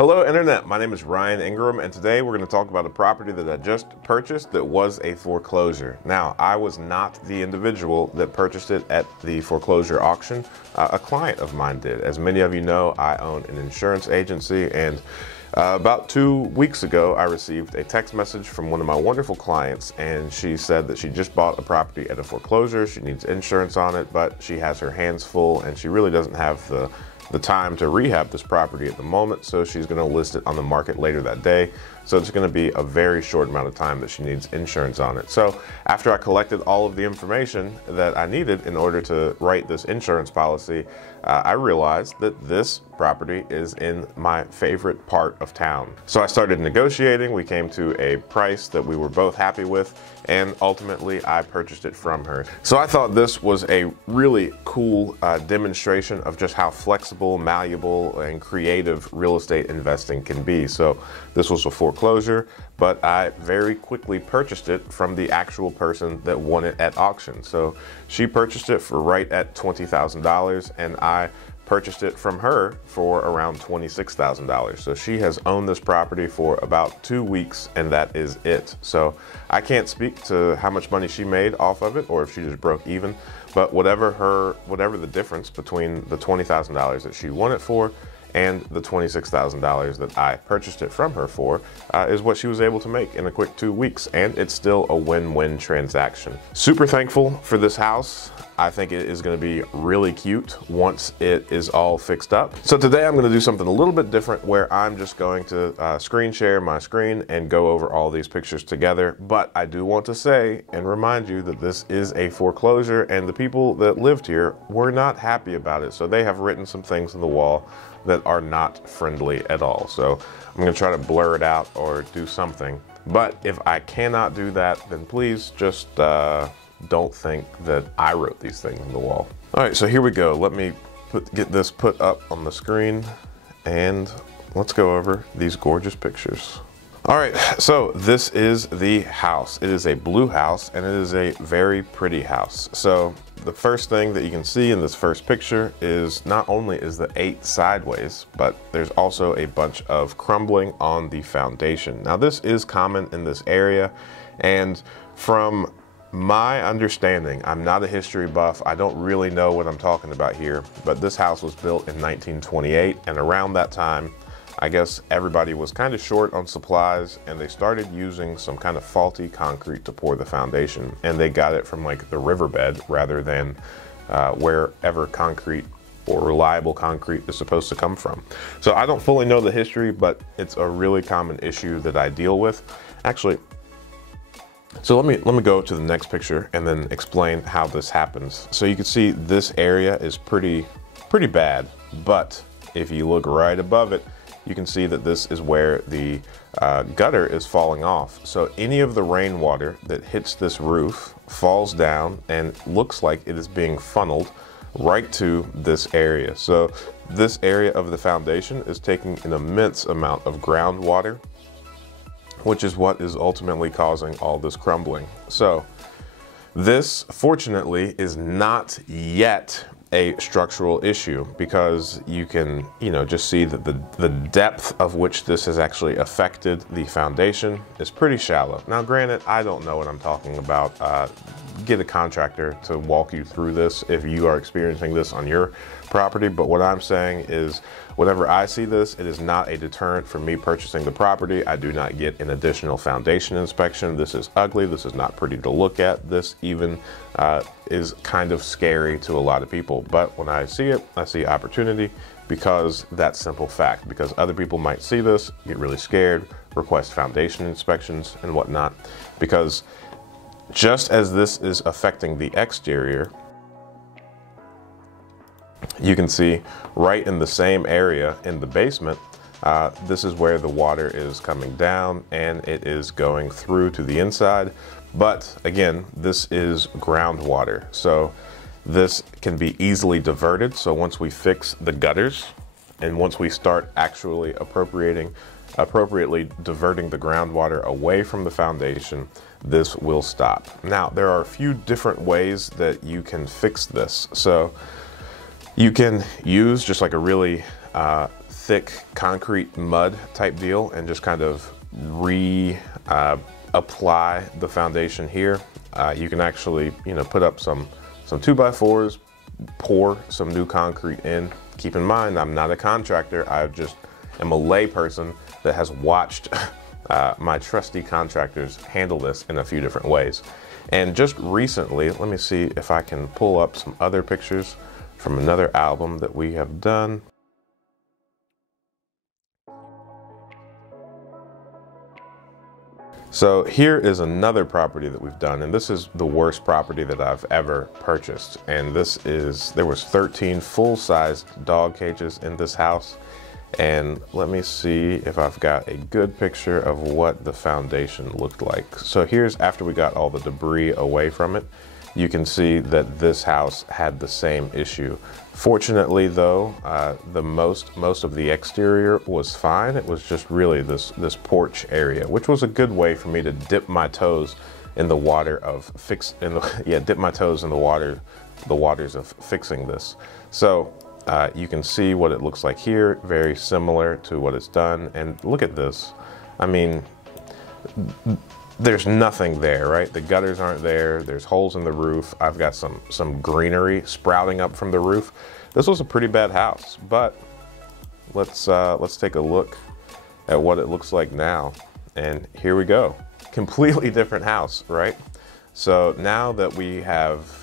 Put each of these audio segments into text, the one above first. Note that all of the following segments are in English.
Hello Internet, my name is Ryan Ingram, and today we're going to talk about a property that I just purchased that was a foreclosure. Now, I was not the individual that purchased it at the foreclosure auction. A client of mine did. As many of you know, I own an insurance agency, and about 2 weeks ago, I received a text message from one of my wonderful clients, and she said that she just bought a property at a foreclosure. She needs insurance on it, but she has her hands full, and she really doesn't have the time to rehab this property at the moment, so she's going to list it on the market later that day. So it's going to be a very short amount of time that she needs insurance on it. So after I collected all of the information that I needed in order to write this insurance policy, I realized that this property is in my favorite part of town. So I started negotiating. We came to a price that we were both happy with, and ultimately I purchased it from her. So I thought this was a really cool demonstration of just how flexible, malleable, and creative real estate investing can be. So this was a foreclosure, but I very quickly purchased it from the actual person that won it at auction. So she purchased it for right at $20,000, and I purchased it from her for around $26,000. So she has owned this property for about 2 weeks, and that is it. So I can't speak to how much money she made off of it, or if she just broke even, but whatever the difference between the $20,000 that she won it for and the $26,000 that I purchased it from her for is what she was able to make in a quick 2 weeks, and it's still a win-win transaction. Super thankful for this house. I think it is going to be really cute once it is all fixed up. So today I'm going to do something a little bit different, where I'm just going to screen share my screen and go over all these pictures together. But I do want to say and remind you that this is a foreclosure, and the people that lived here were not happy about it. So they have written some things on the wall that are not friendly at all. So I'm going to try to blur it out or do something. But if I cannot do that, then please just don't think that I wrote these things on the wall. All right, so here we go. Let me get this put up on the screen, and let's go over these gorgeous pictures. All right, so this is the house. It is a blue house, and it is a very pretty house. So the first thing that you can see in this first picture is not only is the 8 sideways, but there's also a bunch of crumbling on the foundation. Now this is common in this area, and from my understanding, I'm not a history buff, I don't really know what I'm talking about here, but this house was built in 1928, and around that time, I guess everybody was kind of short on supplies, and they started using some kind of faulty concrete to pour the foundation, and they got it from like the riverbed rather than wherever concrete or reliable concrete is supposed to come from. So I don't fully know the history, but it's a really common issue that I deal with. Actually, so let me go to the next picture and then explain how this happens. So you can see this area is pretty bad, but if you look right above it, you can see that this is where the gutter is falling off. So any of the rainwater that hits this roof falls down and looks like it is being funneled right to this area. So this area of the foundation is taking an immense amount of groundwater, which is what is ultimately causing all this crumbling. So this, fortunately, is not yet a structural issue, because you can, just see that the depth of which this has actually affected the foundation is pretty shallow. Now, granted, I don't know what I'm talking about. Get a contractor to walk you through this if you are experiencing this on your property. But what I'm saying is, whenever I see this, it is not a deterrent for me purchasing the property. I do not get an additional foundation inspection. This is ugly. This is not pretty to look at. This even is kind of scary to a lot of people. But when I see it, I see opportunity, because that simple fact, because other people might see this, get really scared, request foundation inspections and whatnot, because just as this is affecting the exterior, you can see right in the same area in the basement, this is where the water is coming down and it is going through to the inside. But again, this is groundwater, so this can be easily diverted. So once we fix the gutters, and once we start actually appropriately diverting the groundwater away from the foundation, this will stop. Now, there are a few different ways that you can fix this. So you can use just like a really thick concrete mud type deal and just kind of apply the foundation here. You can actually, put up some 2x4s, pour some new concrete in. Keep in mind, I'm not a contractor. I just am a lay person that has watched my trusty contractors handle this in a few different ways. And just recently, let me see if I can pull up some other pictures from another album that we have done. So here is another property that we've done, and this is the worst property that I've ever purchased. And there was 13 full-sized dog cages in this house. And let me see if I've got a good picture of what the foundation looked like. So here's after we got all the debris away from it. You can see that this house had the same issue. Fortunately though, most of the exterior was fine. It was just really this porch area, which was a good way for me to dip my toes in the water of dip my toes in the waters of fixing this. So you can see what it looks like here, very similar to what it's done. And look at this. I mean, there's nothing there, right? The gutters aren't there. There's holes in the roof. I've got some greenery sprouting up from the roof. This was a pretty bad house, but let's take a look at what it looks like now. And here we go. Completely different house, right? So now that we have,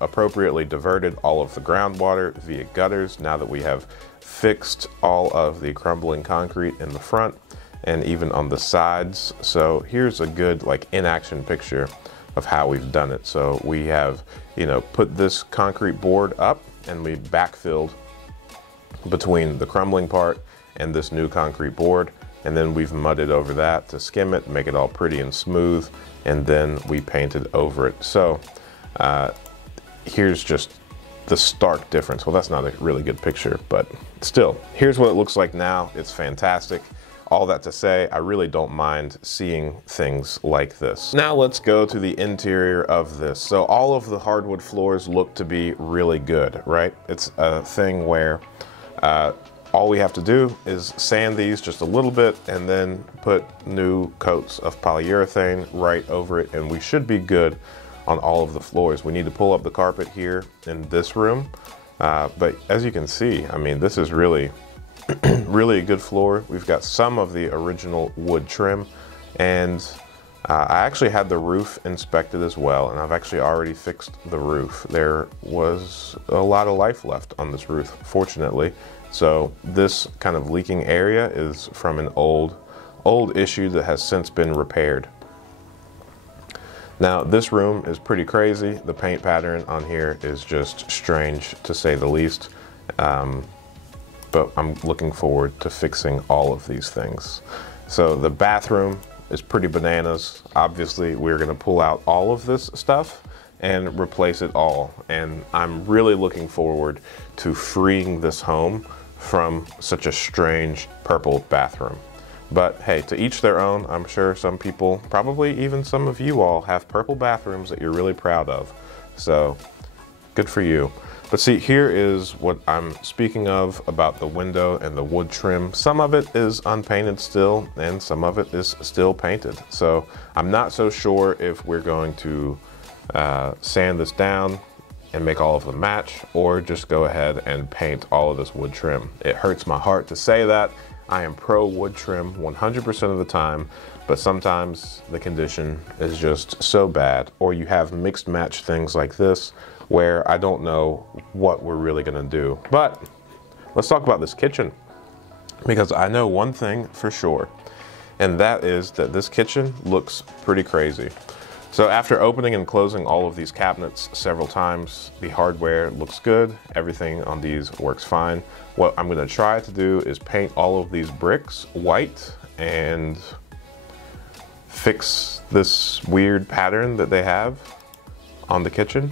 appropriately diverted all of the groundwater via gutters, now that we have fixed all of the crumbling concrete in the front and even on the sides. So here's a good in action picture of how we've done it. So we have, put this concrete board up and we backfilled between the crumbling part and this new concrete board. And then we've mudded over that to skim it, make it all pretty and smooth. And then we painted over it. So here's just the stark difference. Well, that's not a really good picture, but still, here's what it looks like now. It's fantastic. All that to say, I really don't mind seeing things like this. Now let's go to the interior of this. So all of the hardwood floors look to be really good, right? It's a thing where all we have to do is sand these just a little bit and then put new coats of polyurethane right over it, and we should be good on all of the floors. We need to pull up the carpet here in this room, but as you can see, I mean, this is really really a good floor. We've got some of the original wood trim, and I actually had the roof inspected as well, and I've actually already fixed the roof. There was a lot of life left on this roof, fortunately. So this kind of leaking area is from an old issue that has since been repaired. Now this room is pretty crazy. The paint pattern on here is just strange to say the least. But I'm looking forward to fixing all of these things. So the bathroom is pretty bananas. Obviously, we're gonna pull out all of this stuff and replace it all. And I'm really looking forward to freeing this home from such a strange purple bathroom. But hey, to each their own. I'm sure some people, probably even some of you all, have purple bathrooms that you're really proud of. So good for you. But see, here is what I'm speaking of about the window and the wood trim. Some of it is unpainted still, and some of it is still painted. So I'm not so sure if we're going to sand this down and make all of them match, or just go ahead and paint all of this wood trim. It hurts my heart to say that. I am pro wood trim 100% of the time, but sometimes the condition is just so bad, or you have mixed match things like this, where I don't know what we're really gonna do. But let's talk about this kitchen, because I know one thing for sure, and that is that this kitchen looks pretty crazy. So after opening and closing all of these cabinets several times, the hardware looks good. Everything on these works fine. What I'm gonna try to do is paint all of these bricks white and fix this weird pattern that they have on the kitchen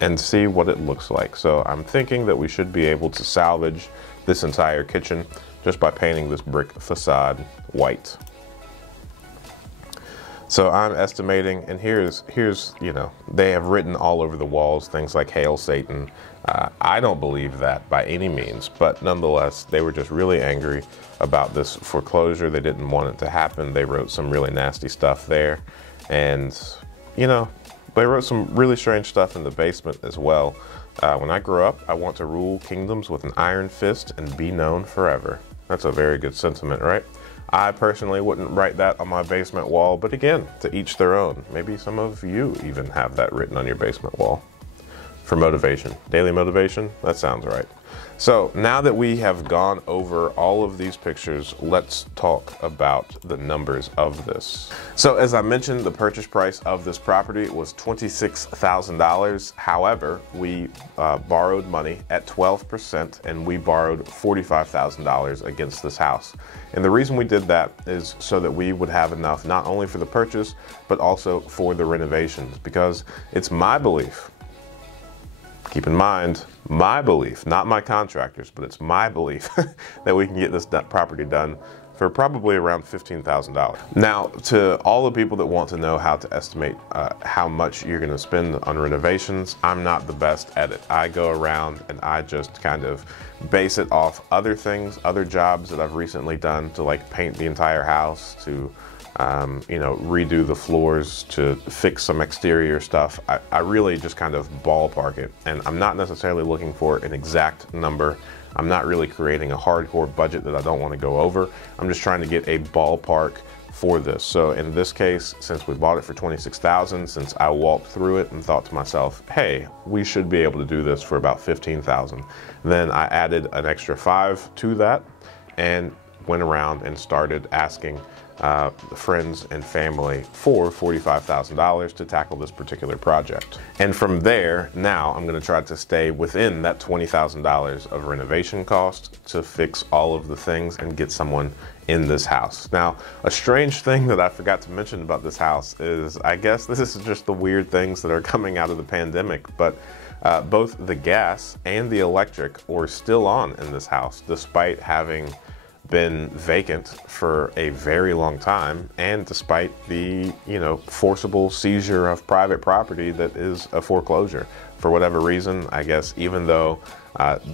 and see what it looks like. So I'm thinking that we should be able to salvage this entire kitchen just by painting this brick facade white. So I'm estimating, and here's you know, they have written all over the walls things like "Hail Satan." I don't believe that by any means, but nonetheless, they were just really angry about this foreclosure. They didn't want it to happen. They wrote some really nasty stuff there, and you know, they wrote some really strange stuff in the basement as well. When I grow up, I want to rule kingdoms with an iron fist and be known forever. That's a very good sentiment, right? I personally wouldn't write that on my basement wall, but again, to each their own. Maybe some of you even have that written on your basement wall. For motivation, daily motivation, that sounds right. So now that we have gone over all of these pictures, let's talk about the numbers of this. So as I mentioned, the purchase price of this property was $26,000. However, we borrowed money at 12%, and we borrowed $45,000 against this house. And the reason we did that is so that we would have enough not only for the purchase, but also for the renovations, because it's my belief, keep in mind, my belief, not my contractors, but it's my belief that we can get this property done for probably around $15,000. Now, to all the people that want to know how to estimate how much you're gonna spend on renovations, I'm not the best at it. I go around and I just kind of base it off other things, other jobs that I've recently done, to like paint the entire house, to you know, redo the floors, to fix some exterior stuff. I really just kind of ballpark it, and I'm not necessarily looking for an exact number. I'm not really creating a hardcore budget that I don't want to go over. I'm just trying to get a ballpark for this. So in this case, since we bought it for $26,000, since I walked through it and thought to myself, hey, we should be able to do this for about $15,000. Then I added an extra $5,000 to that and went around and started asking friends and family for $45,000 to tackle this particular project. And from there, now I'm going to try to stay within that $20,000 of renovation cost to fix all of the things and get someone in this house. Now, a strange thing that I forgot to mention about this house is, I guess this is just the weird things that are coming out of the pandemic, but both the gas and the electric were still on in this house, despite having been vacant for a very long time, and despite the, you know, forcible seizure of private property that is a foreclosure. For whatever reason, I guess, even though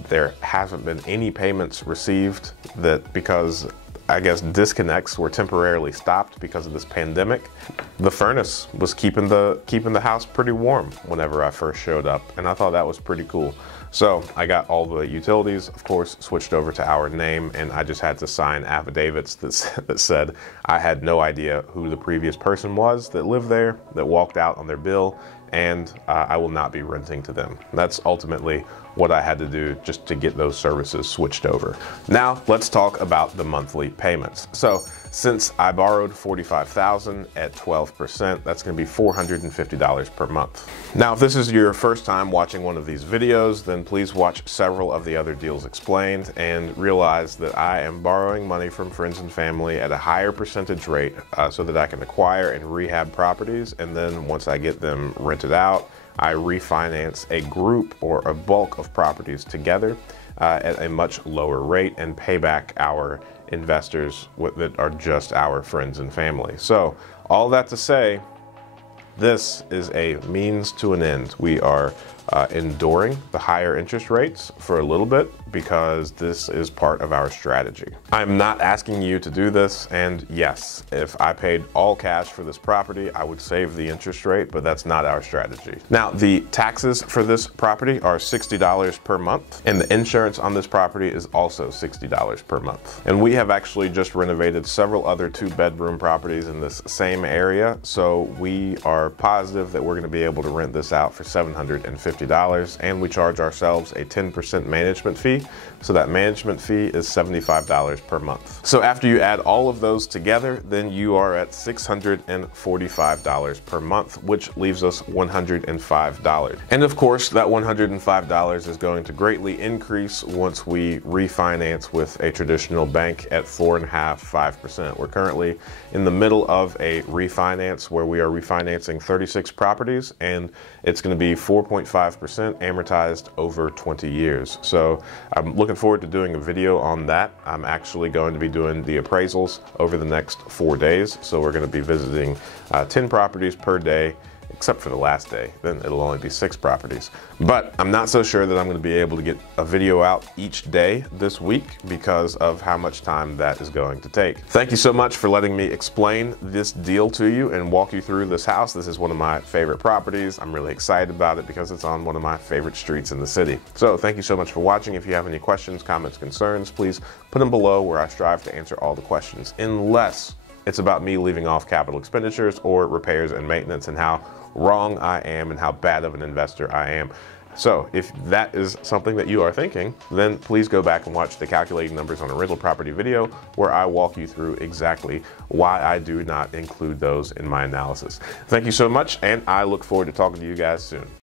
there hasn't been any payments received, that because I guess disconnects were temporarily stopped because of this pandemic, the furnace was keeping the house pretty warm whenever I first showed up, and I thought that was pretty cool. So I got all the utilities, of course, switched over to our name, and I just had to sign affidavits that said I had no idea who the previous person was that lived there, that walked out on their bill, and I will not be renting to them. That's ultimately what I had to do just to get those services switched over. Now let's talk about the monthly payments. So since I borrowed $45,000 at 12%, that's going to be $450 per month. Now, if this is your first time watching one of these videos, then please watch several of the other deals explained and realize that I am borrowing money from friends and family at a higher percentage rate so that I can acquire and rehab properties, and then once I get them rented out, I refinance a group or a bulk of properties together at a much lower rate and pay back our investors that are just our friends and family. So all that to say, this is a means to an end. We are enduring the higher interest rates for a little bit because this is part of our strategy. I'm not asking you to do this, and yes, if I paid all cash for this property, I would save the interest rate, but that's not our strategy. Now, the taxes for this property are $60 per month, and the insurance on this property is also $60 per month. And we have actually just renovated several other 2-bedroom properties in this same area, so we are positive that we're going to be able to rent this out for $750, and we charge ourselves a 10% management fee, so that management fee is $75 per month. So after you add all of those together, then you are at $645 per month, which leaves us $105. And of course, that $105 is going to greatly increase once we refinance with a traditional bank at 4.5–5%. We're currently in the middle of a refinance where we are refinancing 36 properties, and it's going to be 4.5% 5% amortized over 20 years. So I'm looking forward to doing a video on that. I'm actually going to be doing the appraisals over the next 4 days. So we're going to be visiting 10 properties per day, except for the last day. Then it'll only be 6 properties. But I'm not so sure that I'm going to be able to get a video out each day this week because of how much time that is going to take. Thank you so much for letting me explain this deal to you and walk you through this house. This is one of my favorite properties. I'm really excited about it because it's on one of my favorite streets in the city. So thank you so much for watching. If you have any questions, comments, concerns, please put them below, where I strive to answer all the questions, unless it's about me leaving off capital expenditures or repairs and maintenance and how wrong I am and how bad of an investor I am. So if that is something that you are thinking, then please go back and watch the calculating numbers on a rental property video, where I walk you through exactly why I do not include those in my analysis. Thank you so much, and I look forward to talking to you guys soon.